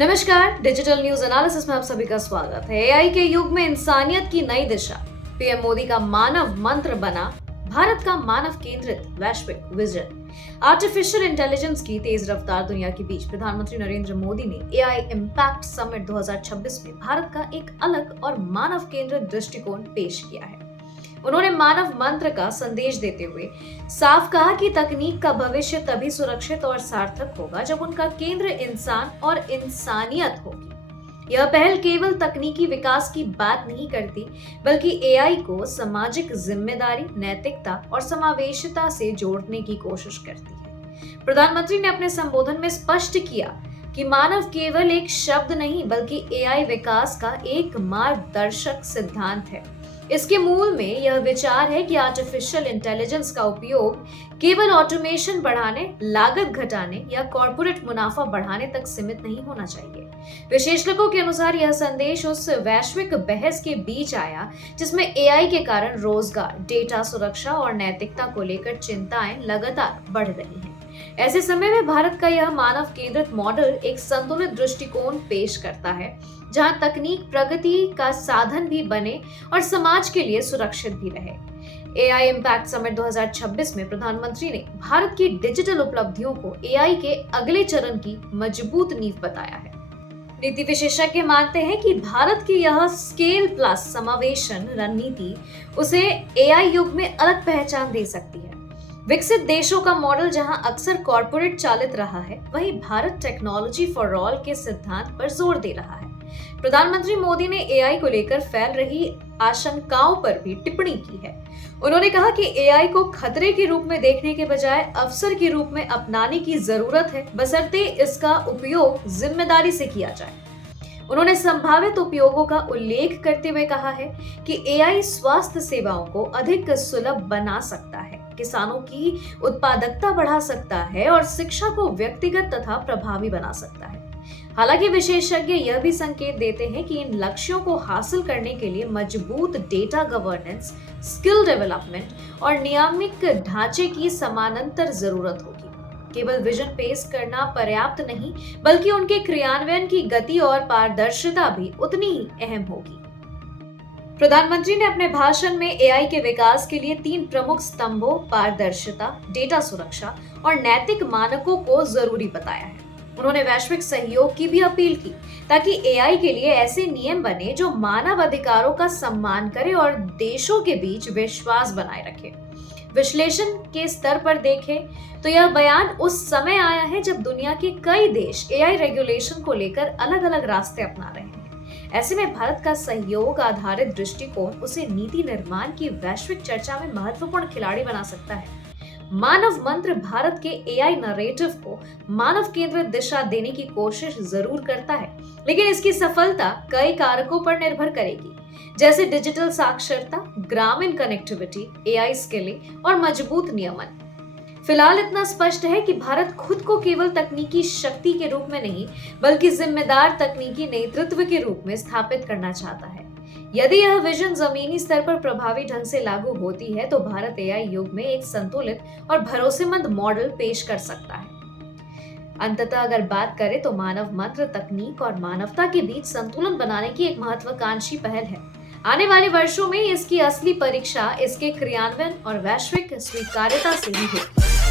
नमस्कार, digital news analysis में आप सभी का स्वागत है। एआई के युग में इंसानियत की नई दिशा, पीएम मोदी का मानव मंत्र बना भारत का मानव केंद्रित वैश्विक विजन। आर्टिफिशियल इंटेलिजेंस की तेज रफ्तार दुनिया के बीच प्रधानमंत्री नरेंद्र मोदी ने एआई इम्पैक्ट समिट 2026 में भारत का एक अलग और मानव केंद्रित दृष्टिकोण पेश किया है। उन्होंने मानव मंत्र का संदेश देते हुए साफ कहा कि तकनीक का भविष्य तभी सुरक्षित और सार्थक होगा जब उनका केंद्र इंसान और इंसानियत होगी। यह पहल केवल तकनीकी विकास की बात नहीं करती, बल्कि एआई को सामाजिक जिम्मेदारी, नैतिकता और समावेशिता से जोड़ने की कोशिश करती है। प्रधानमंत्री ने अपने संबोधन में स्पष्ट किया कि मानव केवल एक शब्द नहीं, बल्कि एआई विकास का एक मार्गदर्शक सिद्धांत है। इसके मूल में यह विचार है कि आर्टिफिशियल इंटेलिजेंस का उपयोग केवल ऑटोमेशन बढ़ाने, लागत घटाने या कॉर्पोरेट मुनाफा बढ़ाने तक सीमित नहीं होना चाहिए। विशेषज्ञों के अनुसार यह संदेश उस वैश्विक बहस के बीच आया जिसमें एआई के कारण रोजगार, डेटा सुरक्षा और नैतिकता को लेकर चिंताएं लगातार बढ़ रही हैं। ऐसे समय में भारत का यह मानव केंद्रित मॉडल एक संतुलित दृष्टिकोण पेश करता है, जहां तकनीक प्रगति का साधन भी बने और समाज के लिए सुरक्षित भी रहे। एआई इम्पैक्ट समिट 2026 में प्रधानमंत्री ने भारत की डिजिटल उपलब्धियों को एआई के अगले चरण की मजबूत नींव बताया है। नीति विशेषज्ञ मानते हैं कि भारत की यह स्केल प्लस समावेशन रणनीति उसे एआई युग में अलग पहचान दे सकती है। विकसित देशों का मॉडल जहां अक्सर कॉर्पोरेट चालित रहा है, वहीं भारत टेक्नोलॉजी फॉर ऑल के सिद्धांत पर जोर दे रहा है। प्रधानमंत्री मोदी ने एआई को लेकर फैल रही आशंकाओं पर भी टिप्पणी की है। उन्होंने कहा कि एआई को खतरे के रूप में देखने के बजाय अवसर के रूप में अपनाने की जरूरत है, बशर्ते इसका उपयोग जिम्मेदारी से किया जाए। उन्होंने संभावित उपयोगों का उल्लेख करते हुए कहा है कि एआई स्वास्थ्य सेवाओं को अधिक सुलभ बना सकता है, किसानों की उत्पादकता बढ़ा सकता है और शिक्षा को व्यक्तिगत तथा प्रभावी बना सकता है। हालांकि विशेषज्ञ यह भी संकेत देते हैं कि इन लक्ष्यों को हासिल करने के लिए मजबूत डेटा गवर्नेंस, स्किल डेवलपमेंट और नियामक ढांचे की समानांतर जरूरत होगी। केवल विजन पेश करना पर्याप्त नहीं, बल्कि उनके क्रियान्वयन की गति और पारदर्शिता भी उतनी ही अहम होगी। प्रधानमंत्री ने अपने भाषण में एआई के विकास के लिए 3 प्रमुख स्तंभों, पारदर्शिता, डेटा सुरक्षा और नैतिक मानकों को जरूरी बताया है। उन्होंने वैश्विक सहयोग की भी अपील की, ताकि एआई के लिए ऐसे नियम बने जो मानव अधिकारों का सम्मान करे और देशों के बीच विश्वास बनाए रखे। विश्लेषण के स्तर पर देखें तो यह बयान उस समय आया है जब दुनिया के कई देश एआई रेगुलेशन को लेकर अलग-अलग रास्ते अपना रहे हैं। ऐसे में भारत का सहयोग आधारित दृष्टिकोण उसे नीति निर्माण की वैश्विक चर्चा में महत्वपूर्ण खिलाड़ी बना सकता है। मानव मंत्र भारत के एआई नैरेटिव को मानव केंद्रित दिशा देने की कोशिश जरूर करता है, लेकिन इसकी सफलता कई कारकों पर निर्भर करेगी, जैसे डिजिटल साक्षरता, ग्रामीण कनेक्टिविटी, एआई स्किलिंग और मजबूत नियमन। फिलहाल इतना स्पष्ट है कि भारत खुद को केवल तकनीकी शक्ति के रूप में नहीं, बल्कि जिम्मेदार तकनीकी नेतृत्व के रूप में स्थापित करना चाहता है। यदि यह विजन जमीनी स्तर पर प्रभावी ढंग से लागू होती है, तो भारत एआई युग में एक संतुलित और भरोसेमंद मॉडल पेश कर सकता है। अंततः अगर बात करें तो मानव मंत्र तकनीक और मानवता के बीच संतुलन बनाने की एक महत्वाकांक्षी पहल है। आने वाले वर्षों में इसकी असली परीक्षा इसके क्रियान्वयन और वैश्विक स्वीकार्यता से ही होगी।